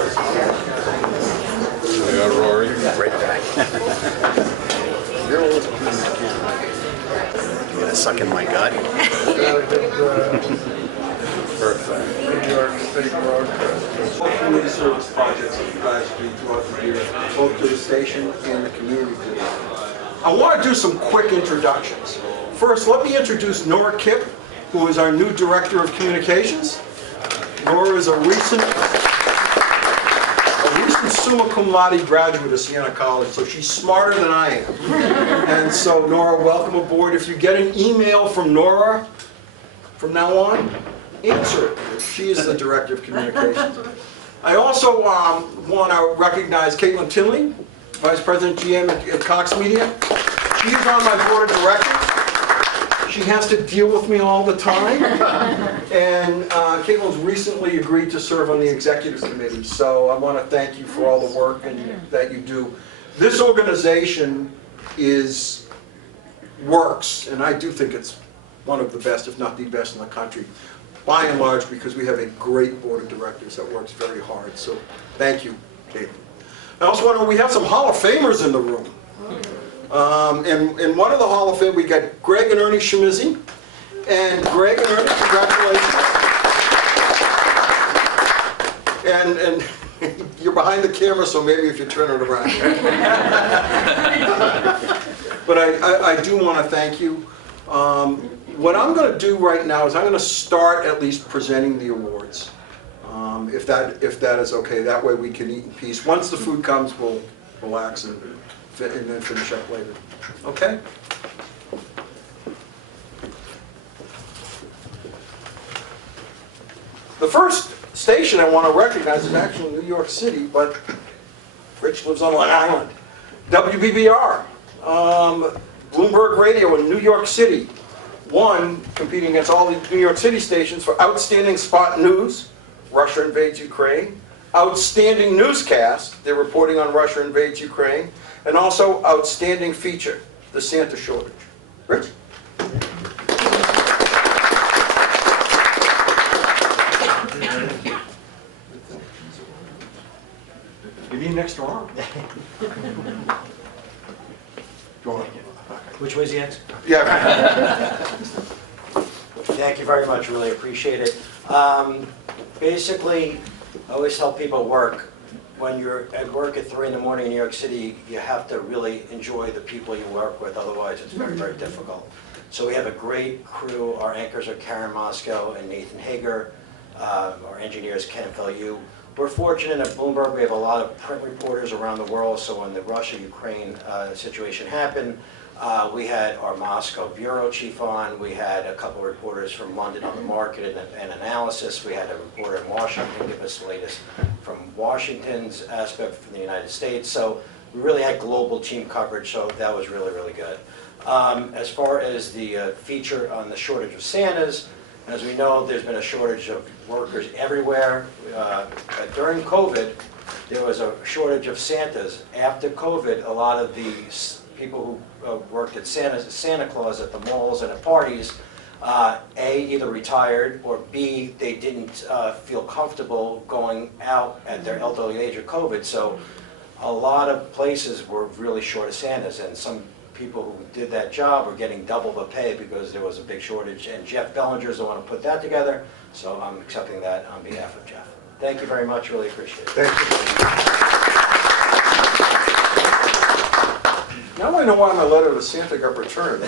I got Rory. Right back. You're always behind the camera. You're gonna suck in my gut. Perfect. New York State Broadcast. All community service projects that you guys do throughout the year, both to the station and the community. I want to do some quick introductions. First, let me introduce Nora Kipp, who is our new Director of Communications. Nora is a recent summa cum laude graduate of Siena College, so she's smarter than I am. And so, Nora, welcome aboard. If you get an email from Nora from now on, answer it. She is the Director of Communications. I also want to recognize Caitlin Tinley, Vice President GM at Cox Media. She is on my board of directors. She has to deal with me all the time. And Caitlin's recently agreed to serve on the executive committee. So I want to thank you for all the work that you do. This organization works, and I do think it's one of the best, if not the best in the country, by and large, because we have a great board of directors that works very hard. So thank you, Caitlin. I also want to, we have some Hall of Famers in the room. And one of the Hall of Fame, we got Greg and Ernie Schmizzi. And Greg and Ernie, congratulations. And you're behind the camera, so maybe if you turn it around. But I do want to thank you. What I'm going to do right now is I'm going to start at least presenting the awards, if that is okay. That way we can eat in peace. Once the food comes, we'll relax and then finish up later. Okay? The first station I want to recognize is actually New York City, but Rich lives on Long Island. WBBR, Bloomberg Radio in New York City. One, competing against all the New York City stations for Outstanding Spot News, Russia invades Ukraine. Outstanding Newscast, they're reporting on Russia invades Ukraine. And also Outstanding Feature, the Santa Shortage. Rich? You need an extra arm. Which way's the exit? Yeah. Thank you very much, really appreciate it. Basically, I always tell people when you're at work at 3 in the morning in New York City, you have to really enjoy the people you work with, otherwise it's very, very difficult. So we have a great crew. Our anchors are Karen Moscow and Nathan Hager. Our engineers, Ken and Phil Yu. We're fortunate at Bloomberg, we have a lot of print reporters around the world, so when the Russia-Ukraine situation happened, we had our Moscow bureau chief on, we had a couple of reporters from London on the market and analysis, we had a reporter in Washington give us the latest from Washington's aspect from the United States, so we really had global team coverage, so that was really, really good. As far as the feature on the shortage of Santas, as we know, there's been a shortage of workers everywhere. During COVID, there was a shortage of Santas. After COVID, a lot of the people who worked at Santa Claus at the malls and at parties, A, either retired, or B, they didn't feel comfortable going out at their elderly age of COVID. So a lot of places were really short of Santas, and some people who did that job were getting double the pay because there was a big shortage, and Jeff Bellinger's the one who put that together, so I'm accepting that on behalf of Jeff. Thank you very much, really appreciate it. Thank you. Now I know why my letter to Santa got returned.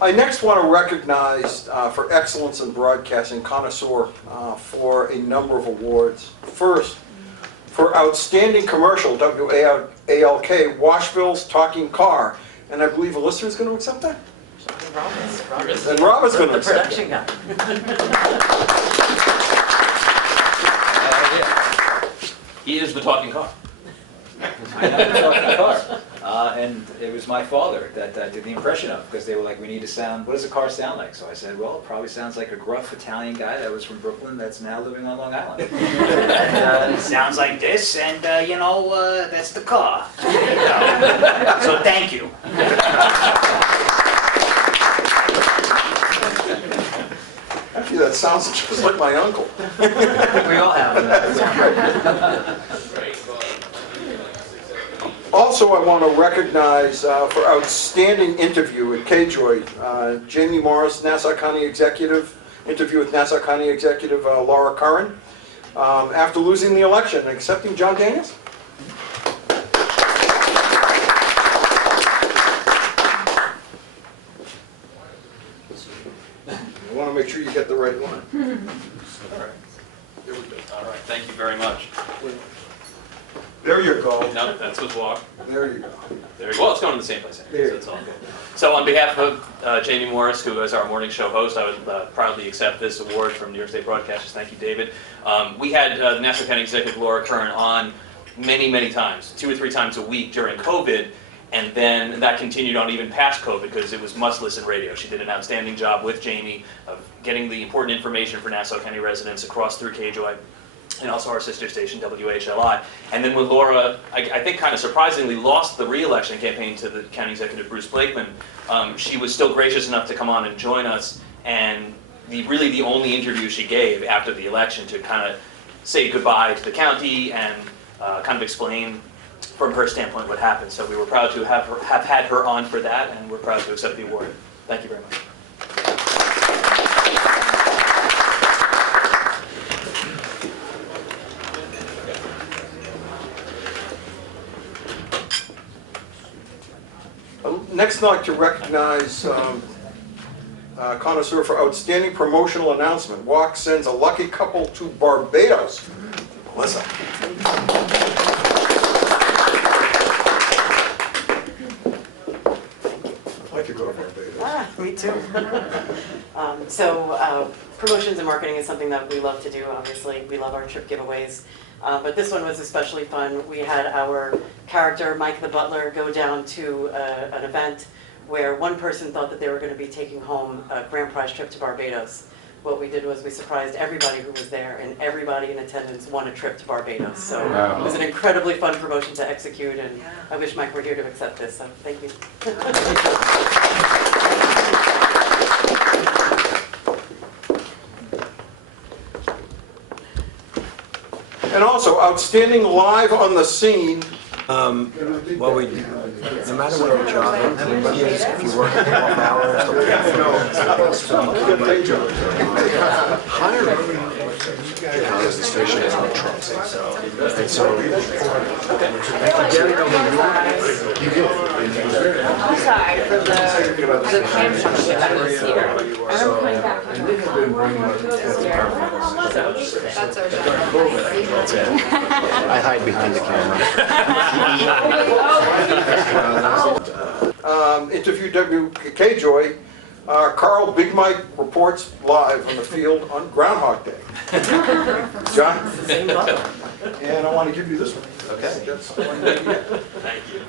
I next want to recognize for excellence in broadcasting connoisseur for a number of awards. First, for Outstanding Commercial, WALK, Washville's Talking Car. And I believe Alyssa is going to accept that? Rob. And Rob is going to The accept production that. guy. He is the talking car. I am the talking car. And it was my father that did the impression of, because they were like, we need to sound, what does a car sound like? So I said, well, it probably sounds like a gruff Italian guy that was from Brooklyn that's now living on Long Island. And, it sounds like this, and that's the car. So thank you. Actually, that's sounds just like my uncle. We all have that. Also, I want to recognize for outstanding interview at KJOY, Jamie Morris, Nassau County Executive, interview with Nassau County Executive Laura Curran, after losing the election, accepting John Daniels. I want to make sure you get the right one. All right. There we go. All right, thank you very much. There you go. No, that's what's walk. There you go. There you go. Well, it's going to the same place anyway, There. so it's all good. So on behalf of Jamie Morris, who is our morning show host, I would proudly accept this award from New York State Broadcasters. Thank you, David. We had the Nassau County Executive Laura Curran on many, many times, 2 or 3 times a week during COVID, and then that continued on even past COVID because it was must-listen radio. She did an outstanding job with Jamie of getting the important information for Nassau County residents across through KJOY, and also our sister station, WHLI. And then when Laura, I think kind of surprisingly, lost the re-election campaign to the county executive, Bruce Blakeman, she was still gracious enough to come on and join us, and really the only interview she gave after the election to kind of say goodbye to the county and kind of explain from her standpoint what happened. So we were proud to have had her on for that, and we're proud to accept the award. Thank you very much. Next, I'd like to recognize connoisseur for outstanding promotional announcement. WAC sends a lucky couple to Barbados. Melissa. I'd like to go to Barbados. Me too. Promotions and marketing is something that we love to do, obviously. We love our trip giveaways. But this one was especially fun. We had our character, Mike the Butler, go down to an event where one person thought that they were going to be taking home a grand prize trip to Barbados. What we did was we surprised everybody who was there, and everybody in attendance won a trip to Barbados. So it was an incredibly fun promotion to execute, and I wish Mike were here to accept this, so thank you. And also, outstanding live on the scene. Well, no matter what our job is, if you work 12 hours, hiring, because the station has no trucks. And so, I'm sorry for the clam chunks that was here. And I'm coming back. That's our job. that's it. I hide behind the camera. Interview WKJOY, Carl Big Mike reports live on the field on Groundhog Day. John? Same butler. And I want to give you this one. Okay. That's the one that you get. Thank you.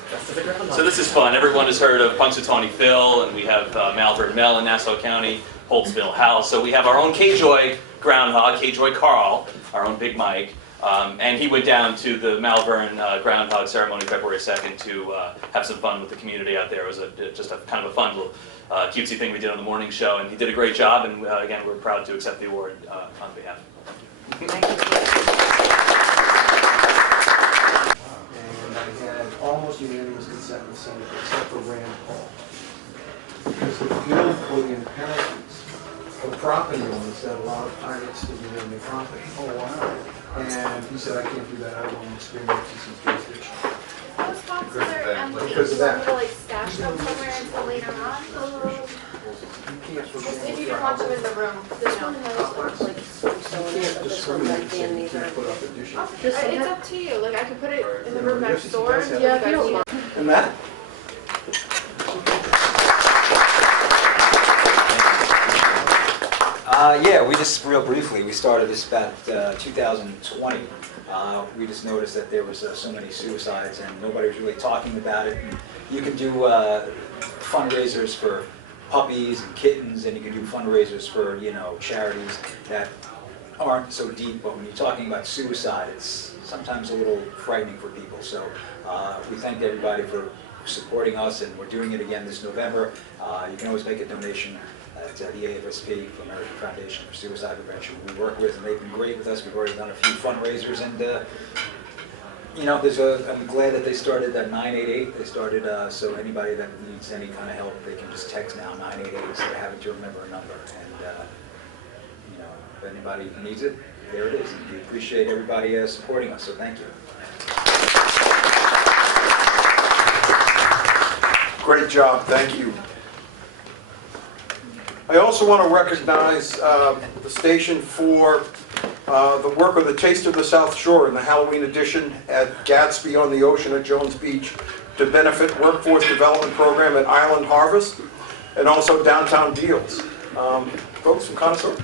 So this is fun. Everyone has heard of Punxsutawney Phil, and we have Malvern Mel in Nassau County, Holtzville Hal. So we have our own KJOY groundhog, KJOY Carl, our own Big Mike. And he went down to the Malvern groundhog ceremony February 2nd to have some fun with the community out there. It was just a kind of a fun little cutesy thing we did on the morning show, and he did a great job, and again, we're proud to accept the award on behalf. Thank you. And I had almost unanimous consent in the Senate, except for Rand Paul. Because the bill for the inheritance of property owners that allow pirates to be in their property. Oh, wow. And he said, I can't do that, I don't want to experience this jurisdiction. Those boxes are empty. Because of that. You want me to like stash them somewhere until later on? Just if you don't want them in the room. This one has like so Can't discriminate, so you can't put up additional. Oh, it's up to you. Like I could put it in the room next door. Yeah, if you don't mind. And that? Yeah, we just, real briefly, we started this about 2020. We just noticed that there was so many suicides and nobody was really talking about it. And you can do fundraisers for puppies and kittens, and you can do fundraisers for, charities that aren't so deep, but when you're talking about suicide, it's sometimes a little frightening for people. So we thank everybody for supporting us, and we're doing it again this November. You can always make a donation at the AFSP, for American Foundation for Suicide Prevention, who we work with, and they've been great with us. We've already done a few fundraisers, and you know, I'm glad that they started that 988. They started, so anybody that needs any kind of help, they can just text now 988 instead of having to remember a number. And you know, if anybody needs it, there it is. And we appreciate everybody supporting us, so thank you. Great job, thank you. I also want to recognize the station for the work of the Taste of the South Shore in the Halloween edition at Gatsby on the Ocean at Jones Beach to benefit workforce development program at Island Harvest and also Downtown Deals. Folks from Connoisseur.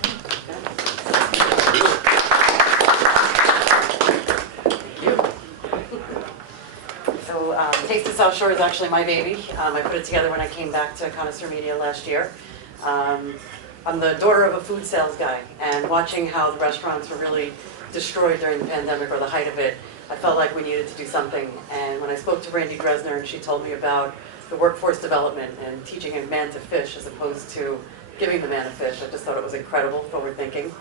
So Taste of South Shore is actually my baby. I put it together when I came back to Connoisseur Media last year. I'm the daughter of a food sales guy, and watching how the restaurants were really destroyed during the pandemic, or the height of it, I felt like we needed to do something. And when I spoke to Randy Dresner and she told me about the workforce development and teaching a man to fish as opposed to giving the man a fish, I just thought it was incredible, forward thinking.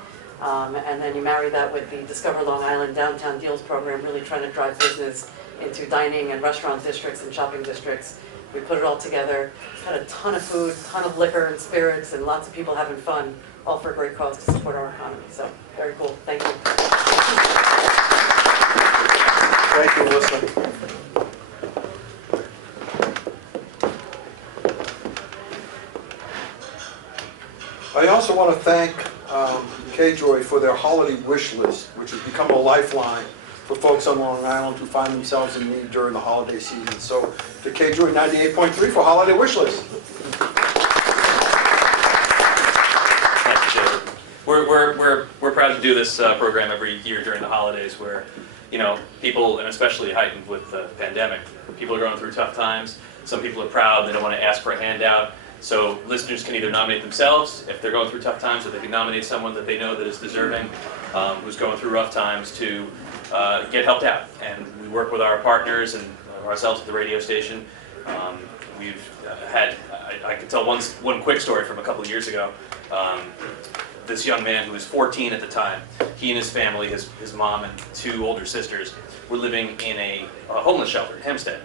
And then you marry that with the Discover Long Island Downtown Deals program, really trying to drive business into dining and restaurant districts and shopping districts. We put it all together, had a ton of food, ton of liquor and spirits, and lots of people having fun, all for a great cause to support our economy. So, very cool. Thank you. Thank you, Alyssa. I also want to thank K-Joy for their holiday wish list, which has become a lifeline for folks on Long Island who find themselves in need during the holiday season. So to K-Joy 98.3 for holiday wish list. Thank you, David. We're proud to do this program every year during the holidays, where, you know, people, and especially heightened with the pandemic, people are going through tough times. Some people are proud, they don't want to ask for a handout. So listeners can either nominate themselves if they're going through tough times, or they can nominate someone that they know that is deserving, who's going through rough times, to get helped out. And we work with our partners and ourselves at the radio station. We've had, I could tell one quick story from a couple of years ago. This young man who was 14 at the time, he and his family, his mom and two older sisters, were living in a homeless shelter in Hempstead.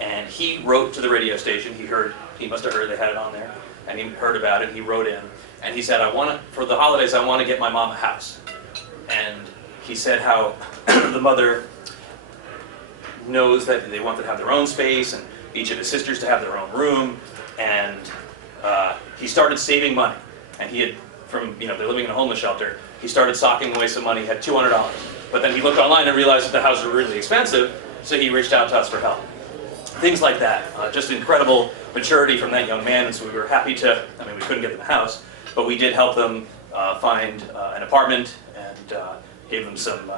And he wrote to the radio station. He must have heard they had it on there, and he heard about it. He wrote in, and he said, for the holidays, I want to get my mom a house. And he said how the mother knows that they want to have their own space, and each of his sisters to have their own room. And he started saving money. And he had, they're living in a homeless shelter. He started socking away some money. He had $200. But then he looked online and realized that the houses were really expensive, so he reached out to us for help. Things like that. Just incredible maturity from that young man. And so we were happy to, we couldn't get them a house, but we did help them find an apartment, and gave them some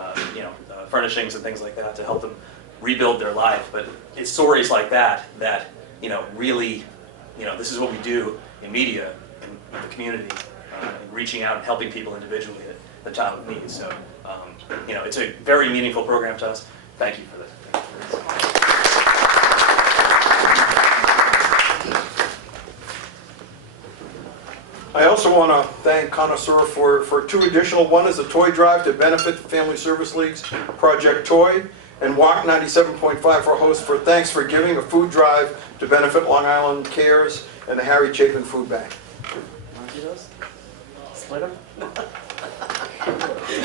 furnishings and things like that to help them rebuild their life. But it's stories like that that really, this is what we do in media, in the community, and reaching out and helping people individually at the time of need. So it's a very meaningful program to us. Thank you for this. I also want to thank Connoisseur for two additional. One is a toy drive to benefit the Family Service League's Project Toy, and WAC 97.5 for host for Thanks for Giving, a food drive to benefit Long Island Cares and the Harry Chapin Food Bank. Want to do those? Split them?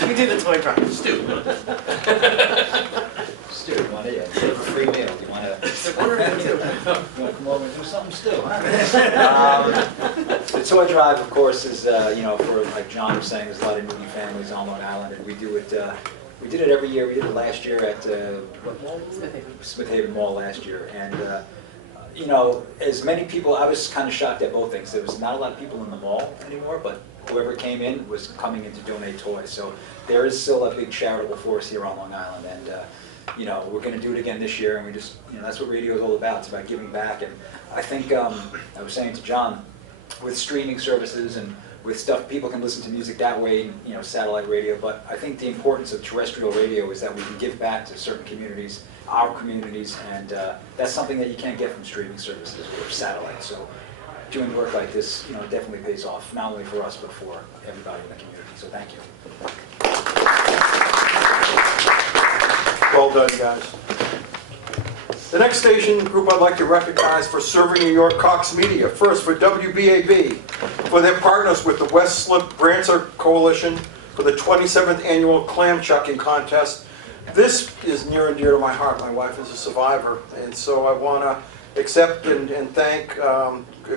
We do the toy drive. Stu. Stu, you want to have a free meal? You want to come over and do something, Stu? The toy drive, of course, is for, like John was saying, there's a lot of needy families on Long Island, and we do it. We did it every year. We did it last year at Smith Haven Mall last year, and as many people, I was kind of shocked at both things. There was not a lot of people in the mall anymore, but whoever came in was coming in to donate toys. So there is still a big charitable force here on Long Island, and we're going to do it again this year, and we just, that's what radio is all about. It's about giving back. And I think, I was saying to John, with streaming services and with stuff, people can listen to music that way, satellite radio, but I think the importance of terrestrial radio is that we can give back to certain communities our communities, and that's something that you can't get from streaming services or satellite. So doing work like this, definitely pays off, not only for us, but for everybody in the community. So thank you. Well done, guys. The next station group I'd like to recognize for serving New York Cox Media. First, for WBAB, for their partners with the West Slip Brancer Coalition for the 27th Annual Clam Chucking Contest. This is near and dear to my heart. My wife is a survivor, and so I want to accept and thank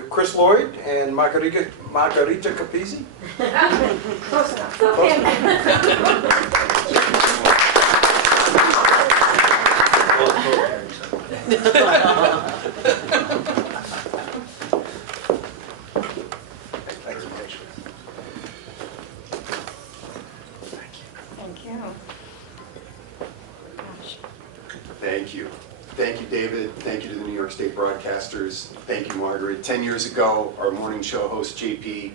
Chris Lloyd and Margarita Capizzi. Close enough. Thank you. Gosh. Thank you. Thank you, David. Thank you to the New York State broadcasters. Thank you, Margaret. 10 years ago, our morning show host, JP,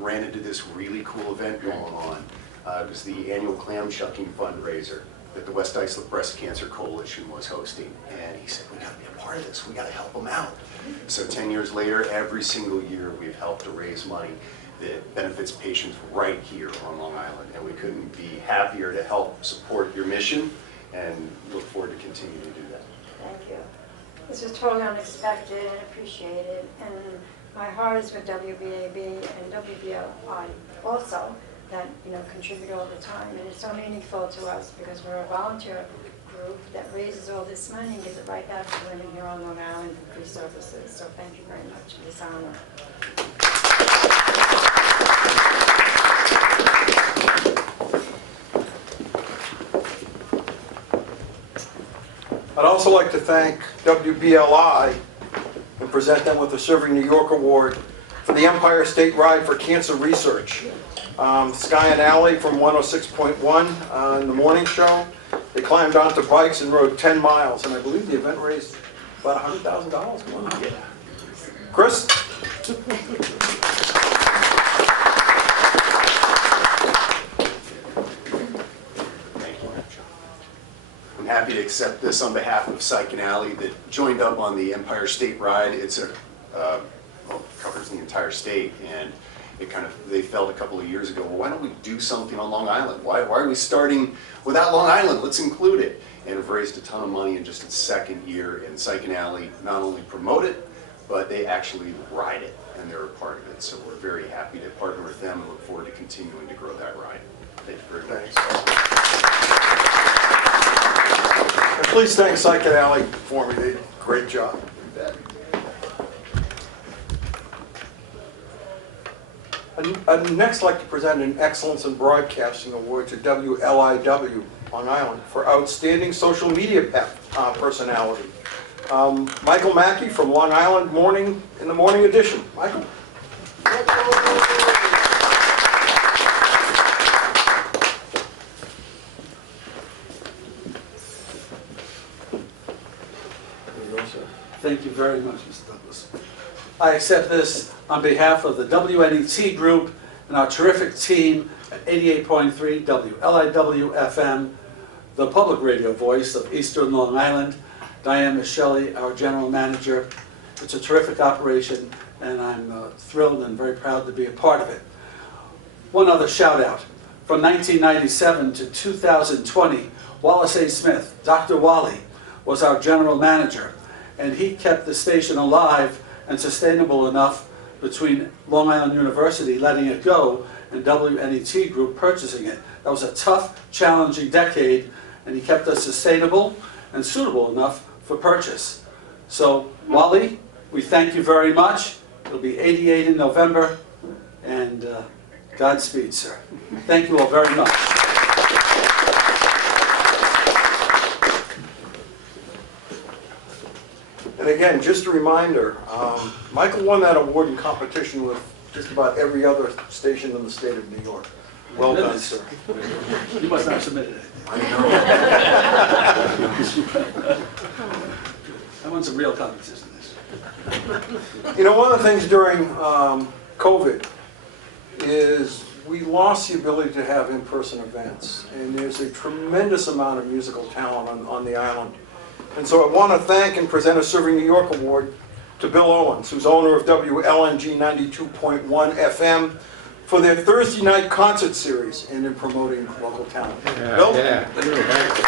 ran into this really cool event going on. It was the annual clam shucking fundraiser that the West Islip Breast Cancer Coalition was hosting. And he said, we got to be a part of this. We got to help them out. So 10 years later, every single year, we've helped to raise money that benefits patients right here on Long Island. And we couldn't be happier to help support your mission and look forward to continuing to do that. Thank you. This was totally unexpected and appreciated, and my heart is with WBAB and WBLI also, that contribute all the time, and it's so meaningful to us because we're a volunteer group that raises all this money and gives it right back to women here on Long Island for free services. So thank you very much for this honor. I'd also like to thank WBLI and present them with the Serving New York Award for the Empire State Ride for Cancer Research. Sky and Alley from 106.1 in the morning show. They climbed onto bikes and rode 10 miles, and I believe the event raised about $100,000. Yeah. Chris? I'm happy to accept this on behalf of Psych and Alley that joined up on the Empire State Ride. It's covers the entire state, and they felt a couple of years ago, well, why don't we do something on Long Island? Why are we starting without Long Island? Let's include it. And have raised a ton of money in just its second year, and Psych and Alley not only promote it, but they actually ride it, and they're a part of it. So we're very happy to partner with them and look forward to continuing to grow that ride. Thank you very much. And please thank Psych and Alley for me. They did a great job. I'd next like to present an Excellence in Broadcasting Award to WLIW, Long Island, for Outstanding Social Media Personality. Michael Mackey from Long Island Morning, in the Morning Edition. Michael? Thank you very much, Mr. Douglas. I accept this on behalf of the WNET group and our terrific team at 88.3 WLIW-FM, the public radio voice of Eastern Long Island. Diane Michelli, our general manager. It's a terrific operation, and I'm thrilled and very proud to be a part of it. One other shout out. From 1997 to 2020, Wallace A. Smith, Dr. Wally, was our general manager, and he kept the station alive and sustainable enough between Long Island University letting it go and WNET Group purchasing it. That was a tough, challenging decade, and he kept us sustainable and suitable enough for purchase. So, Wally, we thank you very much. It'll be 88 in November, and Godspeed, sir. Thank you all very much. And again, just a reminder, Michael won that award in competition with just about every other station in the state of New York. Well done, sir. You must not have submitted it. I know. That one's a real competition. You know, one of the things during COVID is we lost the ability to have in-person events. And there's a tremendous amount of musical talent on the island. And so I want to thank and present a Serving New York Award to Bill Owens, who's owner of WLNG 92.1 FM, for their Thursday night concert series and in promoting local talent. Bill? Yeah. Thank you very much.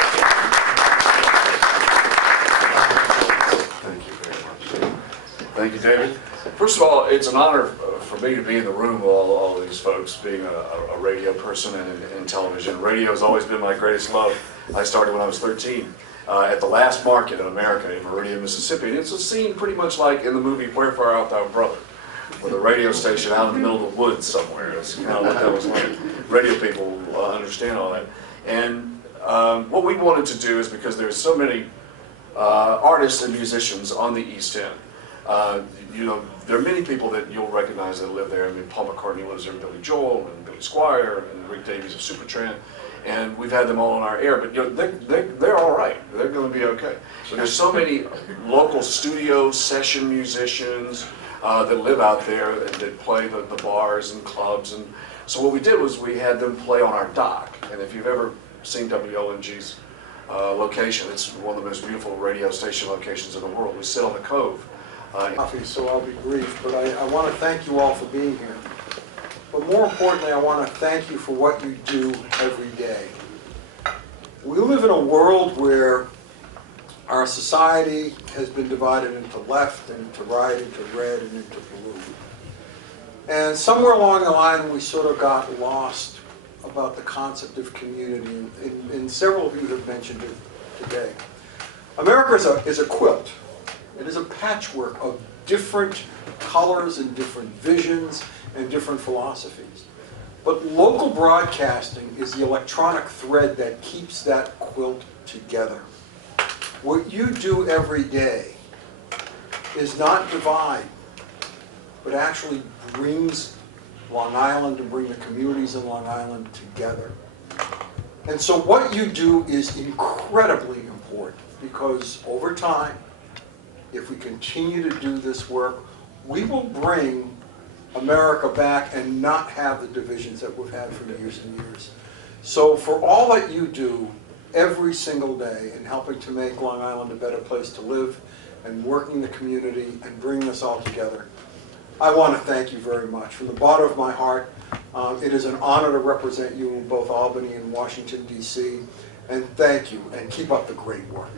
Thank you, David. First of all, it's an honor for me to be in the room with all these folks, being a radio person and in television. Radio has always been my greatest love. I started when I was 13 at the last market in America in Meridian, Mississippi. And it's a scene pretty much like in the movie Where Far Art Thou Brother, with a radio station out in the middle of the woods somewhere. It's kind of what that was like. Radio people understand all that. And what we wanted to do is, because there's so many artists and musicians on the East End, you know, there are many people that you'll recognize that live there. I mean, Paul McCartney lives there, and Billy Joel, and Billy Squire, and Rick Davies of Supertramp, and we've had them all on our air. But you know, they're all right. They're going to be okay. But there's so many local studio session musicians that live out there and that play the bars and clubs. And so what we did was we had them play on our dock. And if you've ever seen WLNG's location, it's one of the most beautiful radio station locations in the world. We sit on the cove. So I'll be brief, but I want to thank you all for being here. But more importantly, I want to thank you for what you do every day. We live in a world where our society has been divided into left, and into right, into red, and into blue. And somewhere along the line, we sort of got lost about the concept of community, and several of you have mentioned it today. America is a quilt. It is a patchwork of different colors and different visions and different philosophies. But local broadcasting is the electronic thread that keeps that quilt together. What you do every day is not divide, but actually brings Long Island and bring the communities in Long Island together. And so what you do is incredibly important, because over time, if we continue to do this work, we will bring America back and not have the divisions that we've had for years and years. So for all that you do every single day in helping to make Long Island a better place to live and working the community and bringing us all together, I want to thank you very much. From the bottom of my heart, it is an honor to represent you in both Albany and Washington, D.C. And thank you, and keep up the great work.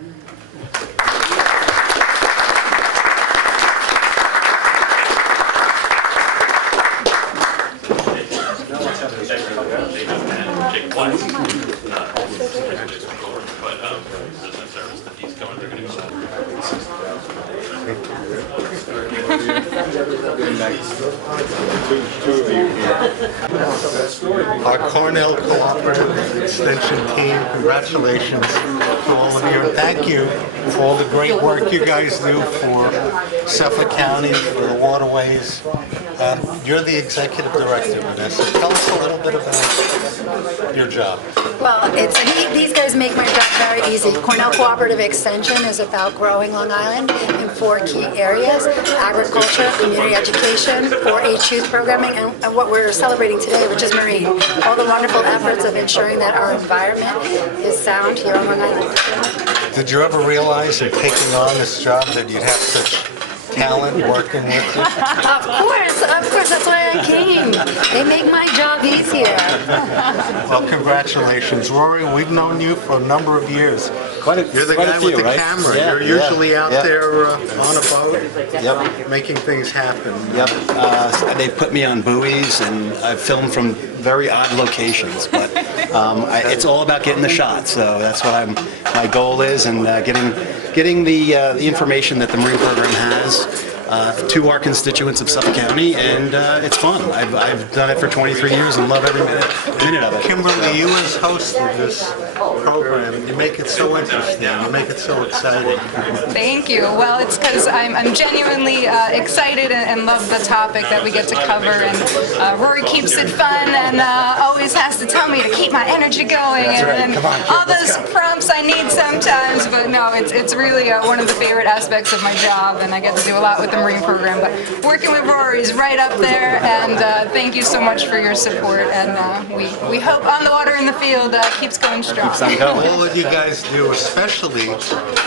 Our Cornell Cooperative Extension team, congratulations to all of you. Thank you for all the great work you guys do for Suffolk County, for the waterways. You're the executive director, Vanessa. Tell us a little bit about your job. Well, these guys make my job very easy. Cornell Cooperative Extension is about growing Long Island in 4 key areas: agriculture, community education, 4-H youth programming, and what we're celebrating today, which is marine. All the wonderful efforts of ensuring that our environment is sound here on Long Island. Did you ever realize in taking on this job that you'd have such talent working with you? Of course, that's why I came. They make my job easier. Well, congratulations. Rory, we've known you for a number of years. You're the guy with the camera. Yeah, You're usually out yeah. there on a boat, making things happen. Yep. They put me on buoys, and I've filmed from very odd locations, but it's all about getting the shot. So that's what my goal is, and getting the information that the Marine Program has to our constituents of Suffolk County, and it's fun. I've done it for 23 years and love every minute of it. Kimberly, you as host of this program, you make it so interesting, you make it so exciting. Thank you. Well, it's because I'm genuinely excited and love the topic that we get to cover, and Rory keeps it fun and always has to tell me to keep my energy going, and all those prompts I need sometimes, but no, it's really one of the favorite aspects of my job, and I get to do a lot with the Marine Program, but working with Rory is right up there, and thank you so much for your support, and we hope On the Water in the Field keeps going strong. keeps on going. All that you guys do, especially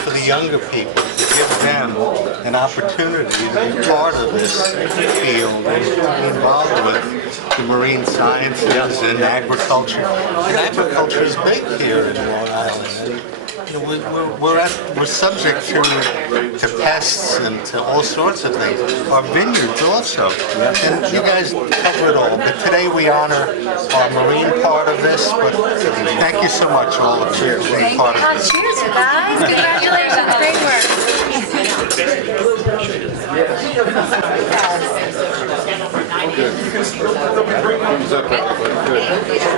for the younger people, to give them an opportunity to be part of this field and be involved with the marine sciences and agriculture. And agriculture is big here in Long Island. And, you know, we're subject to pests and to all sorts of things. Our vineyards also. And you guys cover it all. But today we honor our marine part of this. But thank you so much, all of you, for being part of this. Cheers, guys. Congratulations. Great work. Thumbs up, everybody. Good.